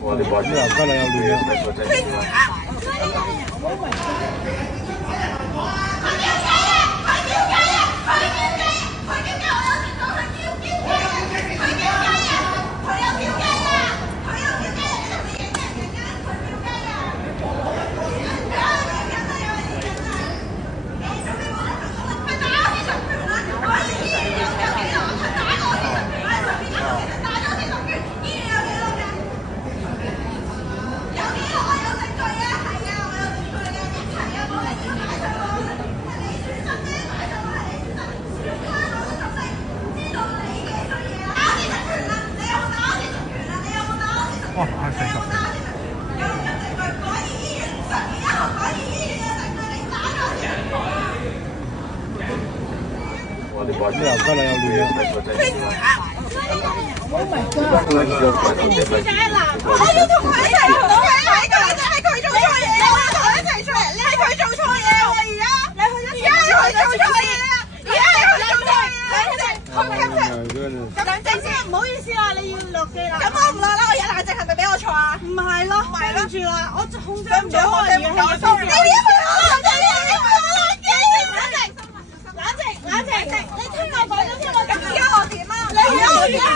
我哋話咩又得啦，有亂哇！係死咗！我哋話咩又得啦，有亂我要同佢一齊做嘢，係佢做錯嘢，我要同佢一齊出嚟，你係佢做錯嘢喎，而家係佢做錯嘢啊，而家係佢做錯嘢，冷靜先，唔好意思啊，你要落機啦。咁我唔落啦，我而家冷靜係咪俾我錯啊？唔係咯，跟住啦，我控制唔到我而家。sorry。冷靜，你聽我講咗先，我咁而家我點啊？你而家我點啊？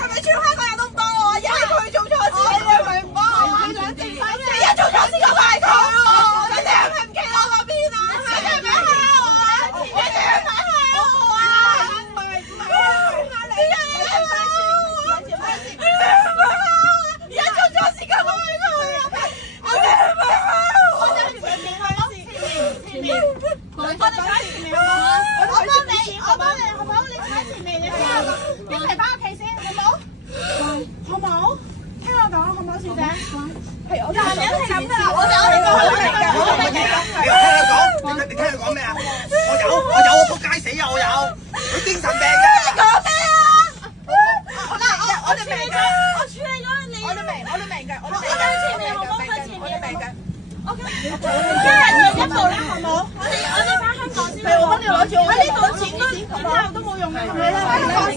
係咪全香港人都唔幫我？而家係佢做錯事，你係咪唔幫我？冷靜，而家做錯事嗰個係佢喎！你哋係咪唔企我嗰邊啊？你哋係咪蝦我啊？你哋係咪蝦我啊？唔係，你哋係咪蝦我啊？而家做錯事嗰個係佢啊！我哋係咪蝦我啊？前面。我哋睇前面好唔好？我幫你，好唔好？你睇前面，你睇下一齊翻屋企先，好唔好？好唔好？聽我講，好唔好，小姐？係我男人係咁噶，我明㗎，我明㗎。你聽佢講咩啊？我仆街死啊！我有，佢精神病㗎。你講咩啊？嗱，我哋明㗎，我處理咗你。我哋明㗎，我哋前面好唔好？佢前面我哋明㗎。OK， 一人一步啦，好唔好？我哋翻香港先。係我幫你攞住我呢度錢都之後都冇用嘅，係咪咧？